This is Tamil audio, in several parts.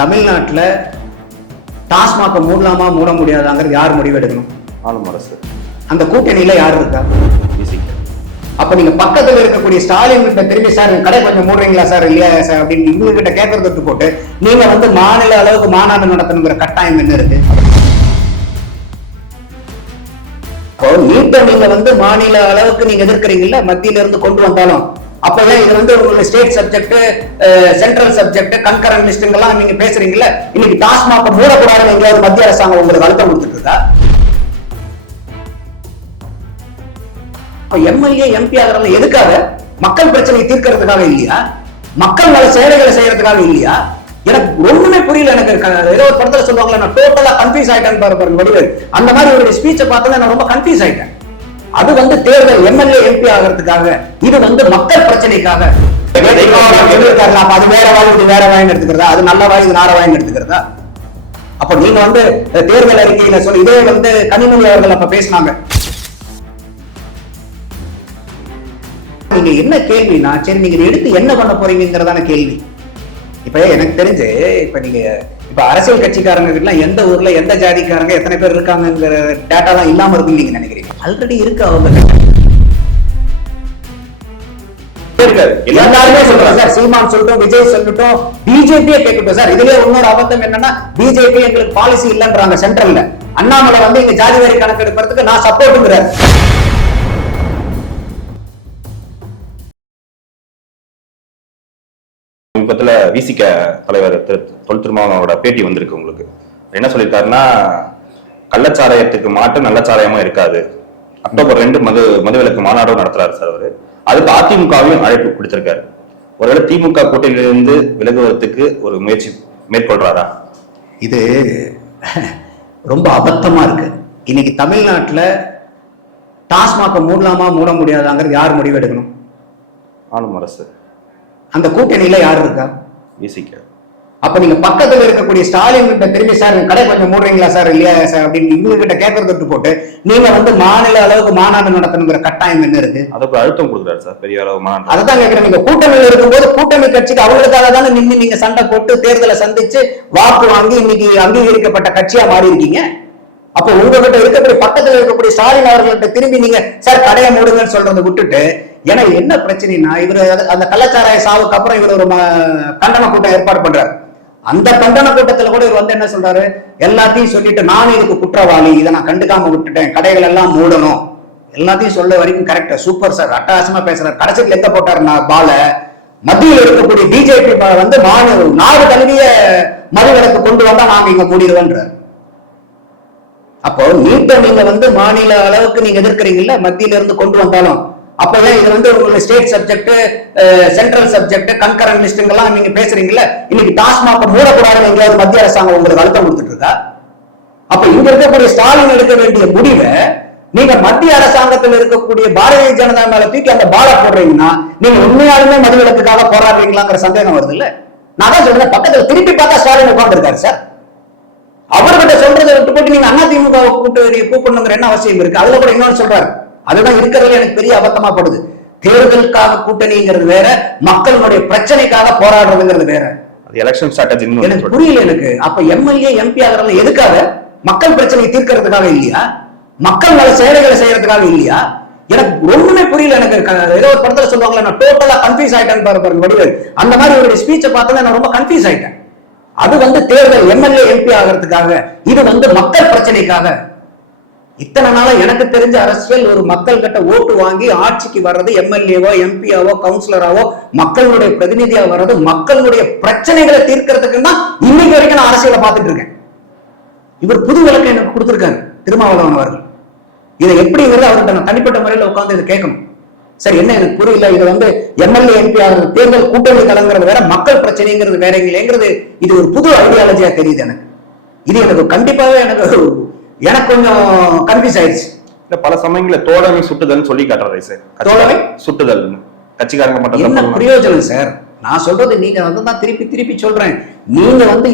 தமிழ்நாட்டில் டாஸ்மாகை மூடலாமா மூட முடியாதாங்கிறது யார் முடிவு எடுக்கணும்? ஆளும் அரசு. அந்த கூட்டணியில யார் இருக்கா? அப்ப நீங்க பக்கத்துல இருக்கக்கூடிய ஸ்டாலின் கிட்ட திரும்பி சார் கடை கொஞ்சம் மூடுறீங்களா சார் இல்லையா சார்? அப்படின்னு இவங்க கிட்ட கேட்கறது விட்டு போட்டு நீங்க வந்து மாநில அளவுக்கு மாநாடு நடத்தணுங்கிற கட்டாயம் என்ன இருக்கு? இப்போ நீட்டை நீங்க வந்து மாநில அளவுக்கு நீங்க எதிர்க்கிறீங்கல்ல மத்தியில இருந்து கொண்டு வந்தாலும் அப்பதான் இது வந்து உங்களுக்கு state subject central subject concurrent லிஸ்ட்டுங்கெல்லாம் நீங்க பேசுறீங்கல்ல இன்னைக்கு டாஸ்மாக மூடக்கூடாதுன்னு எங்கேயாவது மத்திய அரசாங்கம் உங்களுக்கு அழுத்தம் கொடுத்துருக்கா இருக்கா எம்எல்ஏ எம்பி ஆகிறதுல எதுக்காக? மக்கள் பிரச்சனையை தீர்க்கறதுக்காக இல்லையா? மக்கள் நல சேவைகளை செய்யறதுக்காக இல்லையா? எனக்கு ஒண்ணுமே புரியல. எனக்கு ஏதோ ஒரு படத்துல சொல்லுவாங்களே நான் டோட்டலா கன்ஃபியூஸ் ஆயிட்டேன்னு பாரு பாருங்க வடிவேல். அந்த மாதிரி ஒரு ஸ்பீச்சை பார்த்தா நான் ரொம்ப கன்ஃபியூஸ் ஆயிட்டேன். அது வந்து தேர்தல் எம்எல்ஏ எம்பி ஆகிறதுக்காக இது வந்து மக்கள் பிரச்சனைக்காக. அது வேற வாய் இது வேற வாயின்னு எடுத்துக்கிறதா? அது நல்ல வாய் இது நார வாயின்னு எடுத்துக்கிறதா? அப்ப நீங்க வந்து தேர்தல் அறிக்கையில சொல்லி இதே வந்து கனிமொழி அவர்கள் அப்ப பேசினாங்க. நீங்க என்ன கேள்வினா சரி நீங்க எடுத்து என்ன பண்ண போறீங்கிறதான கேள்வி. இப்ப எனக்கு தெரிஞ்சு இப்ப நீங்க இப்ப அரசியல் கட்சிக்காரங்க கிட்ட எந்த ஊர்ல எந்த ஜாதிக்காரங்க எத்தனை பேர் இருக்காங்கங்கிற டேட்டா தான் இல்லாம இருக்குன்னு நீங்க நினைக்கிறீங்க? ஆல்ரெடி இருக்கு அவங்க. எல்லாருமே சொல்றோம் சார் சீமான் சொல்லட்டும் விஜய் சொல்லட்டும் பிஜேபியே கேட்கட்டும் சார் இதுலயே இன்னொரு அபத்தம் என்னன்னா பிஜேபி எங்களுக்கு பாலிசி இல்லைன்றாங்க சென்ட்ரல்ல அண்ணாமலை வந்து இங்க ஜாதி வாரி கணக்கெடுப்பதற்கு நான் சப்போர்ட்டுங்கிறார் சமீபத்துல விசிக தலைவர் திரு தொல் திருமாவளவனோட பேட்டி வந்திருக்கு உங்களுக்கு. என்ன சொல்லியிருக்காருன்னா கள்ளச்சாராயத்துக்கு மாட்டு நல்லச்சாராயமா இருக்காது. அக்டோபர் ரெண்டு மது மதுவிலக்கு மாநாடும் நடத்துறாரு சார் அவரு. அதுக்கு அதிமுகவையும் அழைப்பு கொடுத்திருக்காரு ஒருவேளை திமுக கூட்டணியிலிருந்து விலகுவதற்கு ஒரு முயற்சி மேற்கொள்றாரா? இது ரொம்ப அபத்தமா இருக்கு. இன்னைக்கு தமிழ்நாட்டுல டாஸ்மாக மூடலாமா மூட முடியாதாங்கிறது யார் முடிவு எடுக்கணும்? ஆளும் அரசு. அந்த கூட்டணியில யார் இருக்கா? விசிக அப்ப நீங்க பக்கத்துல இருக்கக்கூடிய ஸ்டாலின் கிட்ட திரும்பி சார் கடை கொஞ்சம் மூடுறீங்களா சார்? இல்லையா சார்? அப்படின்னு இவங்க கிட்ட கேட்கறது போட்டு நீங்க வந்து மாநில அளவுக்கு மாநாடு நடத்தணுங்கிற கட்டாயம் என்ன இருக்கு? அதுக்கு அழுத்தம் கொடுக்குறாரு சார் பெரிய அளவு மாநாடு அததான் கேட்கிறேன் நீங்க கூட்டணியில் இருக்கும்போது கூட்டணி கட்சிக்கு அவங்களுக்காக தானே நின்று நீங்க சண்டை போட்டு தேர்தலை சந்திச்சு வாக்கு வாங்கி இன்னைக்கு அங்கீகரிக்கப்பட்ட கட்சியா மாறி இருக்கீங்க அப்ப உங்ககிட்ட இருக்கக்கூடிய பக்கத்துல இருக்கக்கூடிய ஸ்டாலின் அவர்கள்ட்ட திரும்பி நீங்க சார் கடையை மூடுங்கன்னு சொல்றதை விட்டுட்டு ஏன்னா என்ன பிரச்சனைனா இவர் அந்த கள்ளச்சாராய சாவுக்கு அப்புறம் இவர் ஒரு ம- கண்டன கூட்டம் ஏற்பாடு பண்றாரு. அந்த கண்டன கூட்டத்துல கூட இவர் வந்து என்ன சொல்றாரு? எல்லாத்தையும் சொல்லிட்டு நானும் இதுக்கு குற்றவாளி இதை நான் கண்டுக்காம விட்டுட்டேன் கடைகள் எல்லாம் மூடணும். எல்லாத்தையும் சொல்ல வரைக்கும் கரெக்டா சூப்பர் சார் அட்டகாசமா பேசுறாரு. கடைசியில் எங்க போட்டாருன்னா பால. மத்தியில் இருக்கக்கூடிய பிஜேபி வந்து மாநில நாடு தழுவிய மதுவிலக்கு கொண்டு வந்தா நாங்க இங்க மூடிடுவோன்றார் அப்போ நீட்டை நீங்க வந்து மாநில அளவுக்கு நீங்க எதிர்க்கிறீங்கல்ல மத்தியில இருந்து கொண்டு வந்தாலும் அப்பவே இது வந்து உங்களுக்கு state subject central subject concurrent லிஸ்ட்டுங்கெல்லாம் நீங்க பேசுறீங்கல்ல இன்னைக்கு டாஸ்மாக மூடக்கூடாதுன்னு எங்கேயாவது மத்திய அரசாங்கம் உங்களுக்கு அழுத்தம் கொடுத்துட்டு இருக்கா? அப்ப இங்க இருக்கக்கூடிய ஸ்டாலின் எடுக்க வேண்டிய முடிவை நீங்க மத்திய அரசாங்கத்தில் இருக்கக்கூடிய பாரதிய ஜனதா மேல தூக்கி அந்த பாலை போடுறீங்கன்னா நீங்க உண்மையாலுமே மதுவிலக்குக்காக போராடுறீங்களாங்கிற சந்தேகம் வருது இல்ல? நான் தான் சொல்றேன் பக்கத்துல திருப்பி பார்த்தா ஸ்டாலின் உட்காந்துருக்காரு சார். அவர்கிட்ட சொல்றதை விட்டு போட்டு நீங்க அதிமுக கூட்டு கூப்பிடணுங்கிற என்ன அவசியம் இருக்கு. அதுல கூட இன்னொன்னு சொல்றாரு. அதுதான் இருக்கிறதுல எனக்கு பெரிய அபத்தமா படுது. தேர்தலுக்காக கூட்டணிங்கிறது வேற மக்களுடைய பிரச்சனைக்காக போராடுறதுங்கிறது வேற. அது எலெக்ஷன் ஸ்ட்ராட்டஜி எனக்கு புரியல எனக்கு. அப்ப எம்எல்ஏ எம்பி ஆகிறவங்க எதுக்காக? மக்கள் பிரச்சனையை தீர்க்கறதுக்காக இல்லையா? மக்கள் நல சேவைகளை செய்யறதுக்காக இல்லையா? எனக்கு ஒண்ணுமே புரியல எனக்கு. ஏதோ ஒரு படத்துல சொல்லுவாங்களே நான் டோட்டலா கன்ஃபியூஸ் ஆயிட்டேன்னு பாரு பாருங்க வடிவேல். அந்த மாதிரி ஒரு ஸ்பீச்சை பார்த்தா நான் ரொம்ப கன்ஃபியூஸ் ஆயிட்டேன். அது வந்து தேர்தல் எம்எல்ஏ எம்பி ஆகிறதுக்காக இது வந்து மக்கள் பிரச்சனைக்காக. இத்தனை நாளா எனக்கு தெரிஞ்ச அரசியல் ஒரு மக்கள் கிட்ட ஓட்டு வாங்கி ஆட்சிக்கு வர்றது எம்எல்ஏவோ எம்பியாவோ கவுன்சிலராவோ மக்களுடைய பிரதிநிதியா வர்றது மக்களுடைய பிரச்சனைகளை தீர்க்கறதுக்கு தான் இன்னைக்கு வரைக்கும் நான் அரசியலை பார்த்துட்டு இருக்கேன். இவர் புது விளக்கம் எனக்கு கொடுத்துருக்காங்க திருமாவளவன் அவர்கள். இதை எப்படிங்கிறது அவர்கிட்ட நான் தனிப்பட்ட முறையில் உட்காந்து இதை கேட்கணும். சரி என்ன எனக்கு புரியல? இது வந்து எம்எல்ஏ எம்பி ஆகிறது தேர்தல் கூட்டணி கலங்கிறது வேற மக்கள் பிரச்சனைங்கிறது வேறங்களேங்கிறது இது ஒரு புது ஐடியாலஜியா தெரியுது எனக்கு. இது எனக்கு கண்டிப்பாவே எனக்கு எனக்கு கொஞ்சம் கன்ஃபியூஸ் ஆயிடுச்சு. இல்ல பல சமயங்கள தோழமை சுட்டுதல்னு சொல்லி காட்டுறாரு சார் தோழமை? சுட்டுதல். கட்சிக்காரங்க மட்டும் என்ன பிரயோஜனம் சார்? நான் சொல்றது நீங்க வந்து தான் திருப்பி திருப்பி சொல்றேன். நீங்க வந்து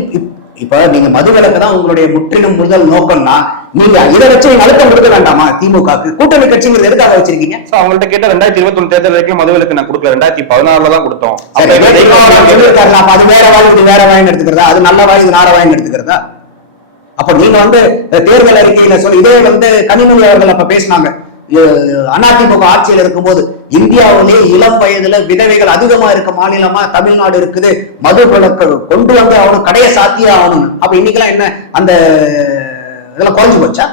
இப்ப நீங்க மதுவிலக்கு தான் உங்களுடைய முற்றிலும் முதல் நோக்கம்னா நீங்க இதை வச்சு நீங்க அழுத்தம் கொடுக்க வேண்டாமா? திமுகக்கு கூட்டணி கட்சிங்கிறது எதுக்காக வச்சிருக்கீங்க? சோ அவங்கள்ட்ட கேட்ட ரெண்டாயிரத்தி இருபத்தி ஒண்ணு தேர்தல் வரைக்கும் மதுவிலக்கு நான் கொடுக்கல. ரெண்டாயிரத்தி பதினாறுல தான் கொடுத்தோம். அது வேற வாய் இது வேற வாயின்னு எடுத்துக்கிறதா? அது நல்ல வாய் இது நார வாயின்னு எடுத்துக்கிறதா? அப்ப நீங்க வந்து தேர்தல் அறிக்கையில சொல்லி இதே வந்து கனிமொழி அவர்கள் அப்ப பேசினாங்க. அதிமுக ஆட்சியில் இருக்கும்போது இந்தியாவிலே இளம் வயதுல விதவைகள் அதிகமா இருக்க மாநிலமா தமிழ்நாடு இருக்குது. மது விலக்கு கொண்டு வந்து அவனுக்கு கடையை சாத்தியே ஆகணும் அப்ப இன்னைக்கெல்லாம் என்ன அந்த இதெல்லாம் குறைஞ்சு போச்சா?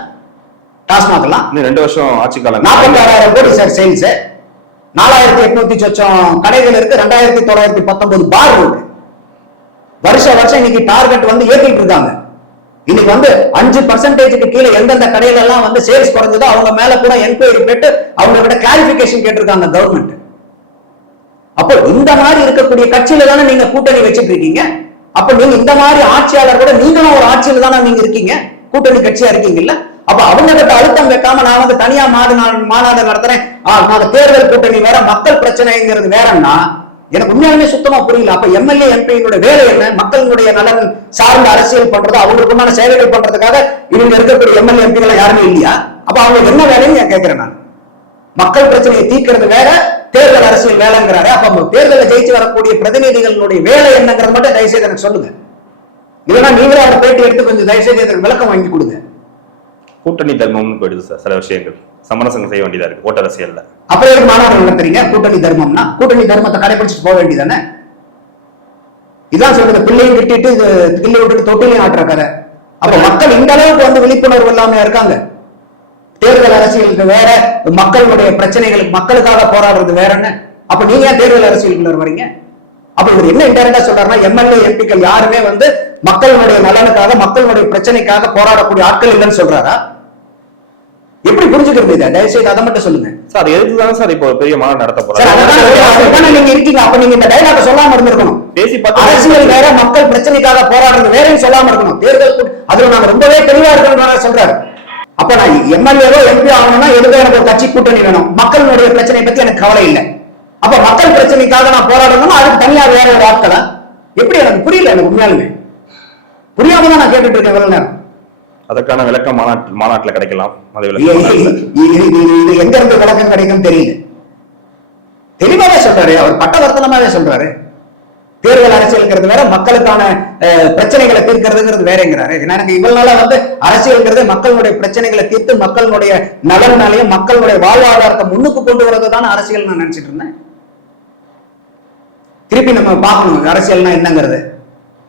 டாஸ்மாக் எல்லாம் ரெண்டு வருஷம் ஆட்சி காலம். நாற்பத்தி ஆறாயிரம் கோடி சார் சேல்ஸ் நாலாயிரத்தி எட்நூத்தி சொச்சம் கடைகள் இருக்கு. ரெண்டாயிரத்தி தொள்ளாயிரத்தி பத்தொன்பது பார் வருஷ வருஷம் இன்னைக்கு டார்கெட் வந்து ஏத்திட்டு இருக்காங்க. இன்னைக்கு வந்து அஞ்சு பர்சன்டேஜுக்கு கீழே எந்தெந்த கடையில எல்லாம் வந்து சேல்ஸ் குறைஞ்சதோ அவங்க மேல கூட என்கொயரி கேட்டு அவங்க கிட்ட கிளாரிபிகேஷன் கேட்டிருக்காங்க கவர்மெண்ட் அப்போ இந்த மாதிரி இருக்கக்கூடிய கட்சியில தானே நீங்க கூட்டணி வச்சுட்டு இருக்கீங்க. அப்ப நீங்க இந்த மாதிரி ஆட்சியாளர் கூட நீங்களும் ஒரு ஆட்சியில தானே நீங்க இருக்கீங்க. கூட்டணி கட்சியா இருக்கீங்கல்ல. அப்ப அவங்க கிட்ட அழுத்தம் வைக்காம நான் வந்து தனியா மாடு மாநாடு நடத்துறேன். ஆ, நான் தேர்தல் கூட்டணி வேற மக்கள் பிரச்சனைங்கிறது வேறன்னா எனக்கு உண்மையாலுமே சுத்தமா புரியல. அப்ப எம்எல்ஏ எம்பியினுடைய வேலை என்ன? மக்களுடைய நலன் சார்ந்த அரசியல் பண்றது அவங்களுக்குமான சேவைகள் பண்றதுக்காக இவங்க இருக்கக்கூடிய எம்எல்ஏ எம்பிகள் யாருமே இல்லையா? அப்ப அவங்க என்ன வேலைன்னு நான் கேட்கிறேன் நான்? மக்கள் பிரச்சனையை தீர்க்கிறது வேற தேர்தல் அரசியல் வேலைங்கிறாரு. அப்ப தேர்தலில் ஜெயிச்சு வரக்கூடிய பிரதிநிதிகளுடைய வேலை என்னங்கிறது மட்டும் தயவுசெய்து எனக்கு சொல்லுங்க. இல்லைன்னா நீங்களே அவரை பேட்டி எடுத்து கொஞ்சம் தயவுசெய்து எனக்கு விளக்கம் வாங்கி கொடுங்க. கூட்டணி தர்மம்னு போயிடுது சார் சில விஷயங்கள். சமரசங்கள் செய்ய வேண்டியதா இருக்கு ஓட்ட அரசியல்ல. அப்புறம் எதுக்கு மாநாடு நடத்துறீங்க? கூட்டணி தர்மம்னா? கூட்டணி தர்மத்தை கடைபிடிச்சிட்டு போக வேண்டியதானே? இதான் சொல்றது. பிள்ளையும் விட்டுட்டு இது கிள்ளி விட்டுட்டு தொட்டிலையும் ஆட்டுற கதை அப்ப மக்கள் இந்த அளவுக்கு வந்து விழிப்புணர்வு இல்லாம இருக்காங்க? தேர்தல் அரசியலுக்கு வேற மக்களுடைய பிரச்சனைகளுக்கு மக்களுக்காக போராடுறது வேற என்ன? அப்ப நீங்க ஏன் தேர்தல் அரசியலுக்குள்ள வரீங்க? அப்ப இவர் என்ன இன்டெரக்டா சொல்றாருன்னா எம்எல்ஏ எம்பிக்கள் யாருமே வந்து மக்களுடைய நலனுக்காக மக்களுடைய பிரச்சனைக்காக போராடக்கூடிய ஆட்கள் இல்லைன்னு சொல்றாரா? எப்படி புரிஞ்சுக்கிறது இதை. தயவுசெய்து அதை மட்டும் சொல்லுங்க. சார் எதுக்கு தானே சார் இப்போ பெரிய மாநாடு நடத்த போறாங்க நீங்க இருக்கீங்க? அப்ப நீங்க இந்த டைலாக சொல்லாம இருந்திருக்கணும். பேசி அரசியல் பார்த்து வேற மக்கள் பிரச்சனைக்காக போராடுறது வேறன்னு சொல்லாம இருக்கணும். தேர்தல் அதுல நாங்க ரொம்பவே தெளிவா இருக்கணும் சொல்றாரு. அப்ப நான் எம்எல்ஏவோ எம்பி ஆகணும்னா எதுவும் எனக்கு ஒரு கட்சி கூட்டணி வேணும்? மக்களுடைய பிரச்சனை பத்தி எனக்கு கவலை இல்லை. அப்ப மக்கள் பிரச்சனைக்காக நான் போராடணும்னா அதுக்கு தனியா வேற ஒரு ஆட்களா? எப்படி எனக்கு புரியல எனக்கு உண்மையாலுமே? புரியாம தான் நான் கேட்டுட்டு இருக்கேன் இவ்வளவு நேரம். அதற்கான விளக்கம் மாநாட்டு மாநாட்டுல கிடைக்கலாம். எங்க இருந்து விளக்கம் கிடைக்கும் தெரியல தெளிவாவே சொல்றாரு. அவர் பட்டவர்த்தனமாவே சொல்றாரு. தேர்தல் அரசியல்ங்கிறது வேற மக்களுக்கான பிரச்சனைகளை தீர்க்கிறதுங்கிறது வேறங்கிறாரு. எனக்கு இவ்வளவு நாளா வந்து அரசியல்ங்கிறது மக்களுடைய பிரச்சனைகளை தீர்த்து மக்களுடைய நலனாலையும் மக்களுடைய வாழ்வாதாரத்தை முன்னுக்கு கொண்டு வரது தானே அரசியல் நான் நினைச்சிட்டு இருந்தேன். திருப்பி நம்ம பார்க்கணும் அரசியல்னா என்னங்கிறது.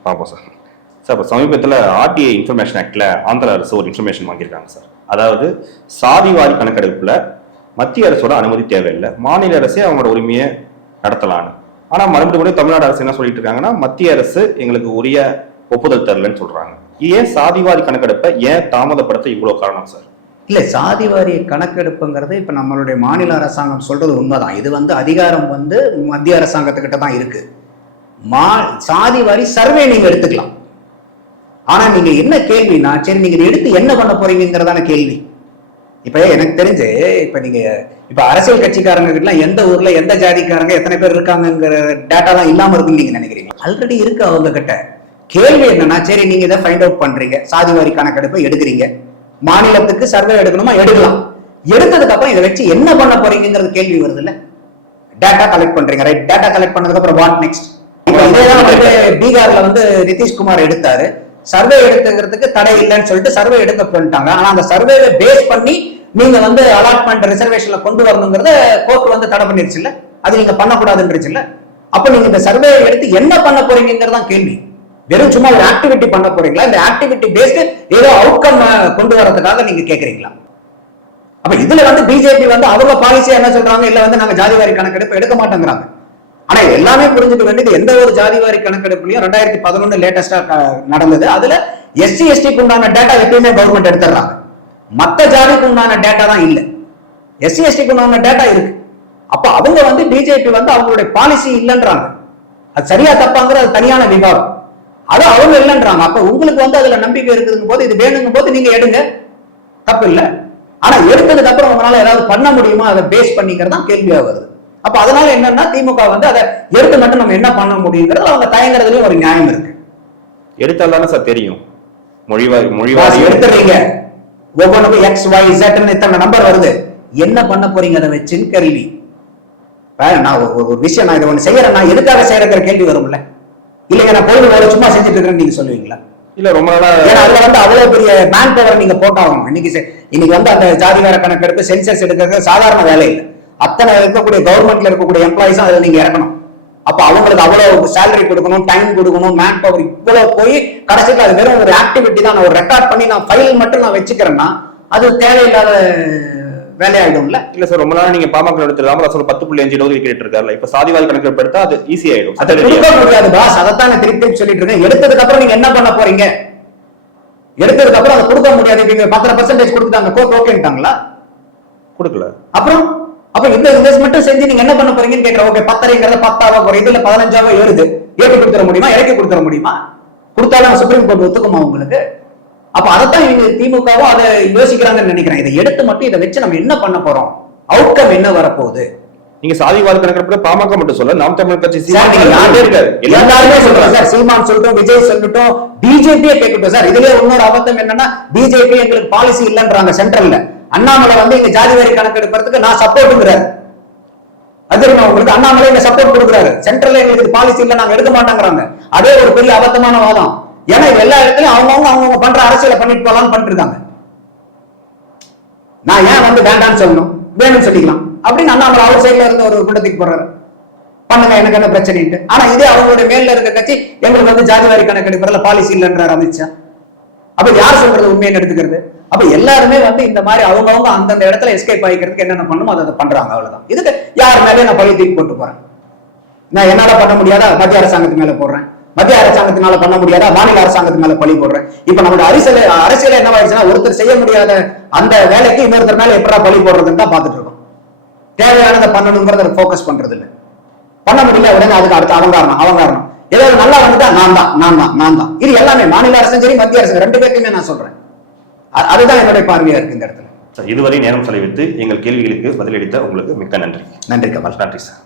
பார்ப்போம் சார். சார் இப்போ சமீபத்தில் ஆர்டிஐ இன்ஃபர்மேஷன் ஆக்டில் ஆந்திர அரசு ஒரு இன்ஃபர்மேஷன் வாங்கியிருக்காங்க சார். அதாவது சாதிவாரி கணக்கெடுப்பில் மத்திய அரசோட அனுமதி தேவையில்லை. மாநில அரசே அவங்களோட உரிமையை நடத்தலான்னு ஆனால் மறுபடியும் கூட தமிழ்நாடு அரசு என்ன சொல்லிட்டு இருக்காங்கன்னா மத்திய அரசு எங்களுக்கு உரிய ஒப்புதல் தரலன்னு சொல்றாங்க. ஏன் சாதிவாரி கணக்கெடுப்பை ஏன் தாமதப்படுத்த இவ்வளோ காரணம் சார்? இல்லை சாதிவாரி கணக்கெடுப்புங்கிறது இப்போ நம்மளுடைய மாநில அரசாங்கம் சொல்றது உண்மைதான். இது வந்து அதிகாரம் வந்து மத்திய அரசாங்கத்துக்கிட்ட தான் இருக்கு. மா சாதிவாரி சர்வே நீங்கள் எடுத்துக்கலாம். ஆனா நீங்க என்ன கேள்வினா சரி நீங்க இதை எடுத்து என்ன பண்ண போறீங்கிறதான கேள்வி. இப்ப எனக்கு தெரிஞ்சு இப்ப நீங்க இப்ப அரசியல் கட்சிக்காரங்க கிட்ட எந்த ஊர்ல எந்த ஜாதிக்காரங்க எத்தனை பேர் இருக்காங்கங்கிற டேட்டா தான் இல்லாம இருக்குன்னு நீங்க நினைக்கிறீங்க. ஆல்ரெடி இருக்கு அவங்க கிட்ட கேள்வி என்னன்னா சரி நீங்க இதை ஃபைண்ட் அவுட் பண்றீங்க. சாதிவாரி கணக்கெடுப்பை எடுக்கிறீங்க. மாநிலத்துக்கு சர்வே எடுக்கணுமா? எடுக்கலாம். எடுத்ததுக்கு அப்புறம் இதை வச்சு என்ன பண்ண போறீங்கிறது கேள்வி வருது இல்ல டேட்டா கலெக்ட் பண்றீங்க ரைட் டேட்டா கலெக்ட் பண்ணதுக்கு அப்புறம் வாட் நெக்ஸ்ட் பீகார்ல வந்து நிதிஷ்குமார் எடுத்தாரு. சர்வே எடுத்துங்கிறதுக்கு தடை இல்லைன்னு சொல்லிட்டு சர்வே எடுக்க போயிட்டாங்க ஆனா அந்த சர்வேவை பேஸ் பண்ணி நீங்க வந்து அலாட்மெண்ட் ரிசர்வேஷன்ல கொண்டு வரணுங்கிறத கோர்ட் வந்து தடை பண்ணிருச்சு இல்ல? அது நீங்க பண்ணக்கூடாதுன்றச்சு இல்ல? அப்ப நீங்க இந்த சர்வே எடுத்து என்ன பண்ண போறீங்கிறது தான் கேள்வி. வெறும் சும்மா ஒரு ஆக்டிவிட்டி பண்ண போறீங்களா? இந்த ஆக்டிவிட்டி பேஸ்டு ஏதோ அவுட்கம் கொண்டு வரதுக்காக நீங்க கேக்குறீங்களா? அப்ப இதுல வந்து பிஜேபி வந்து அவங்க பாலிசியா என்ன சொல்றாங்க? இல்ல வந்து நாங்க ஜாதிவாரி கணக்கெடுப்பு எடுக்க மாட்டேங்கிறாங்க. ஆனா எல்லாமே புரிஞ்சுக்க வேண்டியது எந்த ஒரு ஜாதிவாரி கணக்கெடுப்புலயும் ரெண்டாயிரத்தி பதினொன்னு லேட்டஸ்டா நடந்தது. அதுல எஸ்சி எஸ்டிக்கு உண்டான டேட்டா எப்பயுமே கவர்மெண்ட் எடுத்துடுறாங்க. மத்த ஜாதிக்கு உண்டான டேட்டா தான் இல்ல. எஸ்சி எஸ்டிக்கு உண்டான டேட்டா இருக்கு. அப்ப அவங்க வந்து பிஜேபி வந்து அவங்களுடைய பாலிசி இல்லைன்றாங்க. அது சரியா தப்பாங்கிற அது தனியான விவாதம் அது அவங்க இல்லைன்றாங்க. அப்ப உங்களுக்கு வந்து அதுல நம்பிக்கை இருக்குதுங்க போது இது வேணுங்கும் போது நீங்க எடுங்க. தப்பு இல்லை. ஆனா எடுத்ததுக்கு அப்புறம் உங்களால ஏதாவது பண்ண முடியுமா? அதை பேஸ் பண்ணிக்கிறது தான் கேள்வியா வருது. அப்ப அதனால என்னன்னா திமுக வந்து அதை எடுத்து மட்டும் நம்ம என்ன பண்ண முடியுங்கிறது அவங்க தயங்குறதுலயும் ஒரு நியாயம் இருக்கு. எடுத்தால் தானே சார் தெரியும். மொழிவாரி மொழிவாரி எடுத்துறீங்க ஒவ்வொன்றுக்கும் எக்ஸ் ஒய் Z இத்தனை நம்பர் வருது. என்ன பண்ண போறீங்க அதை வச்சுன்னு கேள்வி நான் ஒரு- விஷயம் நான் இதை ஒண்ணு செய்யறேன். நான் எதுக்காக செய்யறங்கிற கேள்வி வரும்ல. இல்லைங்க நான் பொழுது போல சும்மா செஞ்சுட்டு இருக்கிறேன்னு நீங்க சொல்லுவீங்களா? இல்ல ரொம்ப நாளா ஏன்னா அதுல வந்து அவ்வளவு பெரிய மேன் பவர் நீங்க போட்டாகணும். இன்னைக்கு இன்னைக்கு வந்து அந்த ஜாதிவார கணக்கெடுப்பு சென்சஸ் எடுக்கிறது சாதாரண வேலை இல்லை. அத்தனை இருக்கக்கூடிய கவர்மெண்ட்ல இருக்கக்கூடிய எம்ப்ளாயிஸும் அதுல நீங்க இறக்கணும். அப்ப அவங்களுக்கு அவ்வளவு சேலரி கொடுக்கணும் டைம் கொடுக்கணும் மேன் பவர் இவ்வளவு போய் கடைசியில் அது வெறும் ஒரு ஆக்டிவிட்டி தான். நான் ஒரு ரெக்கார்ட் பண்ணி நான் ஃபைல் மட்டும் நான் வச்சுக்கிறேன்னா அது தேவையில்லாத வேலையாயிடும்ல? இல்ல சார் ரொம்ப நாளா நீங்க பாமக எடுத்து ராமதாஸ் ஒரு பத்து புள்ளி அஞ்சு இருபது கேட்டு இருக்காருல்ல இப்ப சாதிவாரி கணக்கு எடுத்தா அது ஈஸி ஆயிடும். அதை கொடுக்க முடியாது பாஸ் அதைத்தான் திருப்பி சொல்லிட்டு இருக்கேன். எடுத்ததுக்கு அப்புறம் நீங்க என்ன பண்ண போறீங்க? எடுத்ததுக்கு அப்புறம் அதை கொடுக்க முடியாது. இங்க பத்தரை பர்சன்டேஜ் கொடுத்துட்டாங்க. கோர்ட் ஓகேன்ட்டாங்களா கொடுக்கல. அப்புறம்? அப்ப இந்த இன்வெஸ்ட்மெண்ட்டும் செஞ்சு நீங்க என்ன பண்ண போறீங்கன்னு கேக்குறேன் ஓகே பத்தரைங்கிறத பத்தாவா குறையுது இல்ல பதினஞ்சாவா ஏறுது. ஏற்றி கொடுத்துட முடியுமா? இறக்கி கொடுத்துட முடியுமா? கொடுத்தாலும் சுப்ரீம் கோர்ட் ஒத்துக்குமா உங்களுக்கு? அப்ப அதைத்தான் இவங்க திமுகவும் அதை யோசிக்கிறாங்கன்னு நினைக்கிறேன். இதை எடுத்து மட்டும் இதை வச்சு நம்ம என்ன பண்ண போறோம்? அவுட்கம் என்ன வரப்போகுது? நீங்க சாதிவாரி கணக்கு பாமக மட்டும் சொல்ல நாம் தமிழ் கட்சி. எல்லாருமே சொல்றோம் சார் சீமான் சொல்லட்டும் விஜய் சொல்லட்டும் பிஜேபியே கேட்கட்டும். சார் இதுலயே இன்னொரு அபத்தம் என்னன்னா பிஜேபி எங்களுக்கு பாலிசி இல்லைன்றாங்க சென்ட்ரல்ல அண்ணாமலை வந்து இங்க ஜாதி வாரி கணக்கெடுப்பதுக்கு நான் சப்போர்ட்டுங்கிறாரு அது உங்களுக்கு அண்ணாமலை இங்க சப்போர்ட் கொடுக்குறாரு. சென்ட்ரல்ல எங்களுக்கு பாலிசி இல்ல நாங்க எடுக்க மாட்டேங்கிறாங்க. அதே ஒரு பெரிய அபத்தமான வாதம். ஏன்னா எல்லா இடத்துலயும் அவங்கவுங்க அவங்கவுங்க பண்ற அரசியலை பண்ணிட்டு போலாம்னு பண்ணிட்டு இருக்காங்க நான் ஏன் வந்து வேண்டாம்னு சொல்லணும்? வேணும்னு சொல்லிக்கலாம். அப்படின்னு அண்ணாமலை அவர் சைட்ல இருந்து ஒரு கூட்டத்துக்கு போடுறாரு பண்ணுங்க எனக்கு என்ன பிரச்சனைட்டு ஆனா இதே அவங்களுடைய மேல இருக்க கட்சி எங்களுக்கு வந்து ஜாதி வாரி கணக்கு பாலிசி இல்லைன்றார் அமித்ஷா. அப்ப யார் சொல்றது உண்மைன்னு எடுத்துக்கிறது? அப்ப எல்லாருமே வந்து இந்த மாதிரி அவங்கவுங்க அந்தந்த இடத்துல எஸ்கேப் ஆகிக்கிறதுக்கு என்னென்ன பண்ணுமோ அதை அதை பண்றாங்க அவ்வளவுதான். இதுக்கு யார் மேலே நான் பழி தூக்கி போட்டு போறேன். நான் என்னால பண்ண முடியாதா? மத்திய அரசாங்கத்து மேல போடுறேன். மத்திய அரசாங்கத்தினால பண்ண முடியாதா? மாநில அரசாங்கத்து மேல பழி போடுறேன். இப்ப நம்மளோட அரசியல் அரசியல் என்னவாயிடுச்சுன்னா ஒருத்தர் செய்ய முடியாத அந்த வேலைக்கு இன்னொருத்தர் மேல எப்படா பழி போடுறதுன்னு தான் பார்த்துட்டு இருக்கோம். தேவையானதை பண்ணணுங்கிறத ஃபோக்கஸ் பண்றது இல்லை பண்ண முடியல உடனே அதுக்கு அடுத்து அவன் காரணம் காரணம் ஏதாவது நல்லா வந்துட்டா நான் தான் நான் தான் நான் தான். இது எல்லாமே மாநில அரசும் சரி மத்திய அரசு ரெண்டு பேருக்குமே நான் சொல்றேன். அதுதான் என்னுடைய பார்வையா இருக்கு இந்த இடத்துல. சார், இதுவரை நேரம் செலவிட்டு எங்கள் கேள்விகளுக்கு பதிலளித்த உங்களுக்கு மிக்க நன்றி. நன்றி கமல். நன்றி சார்.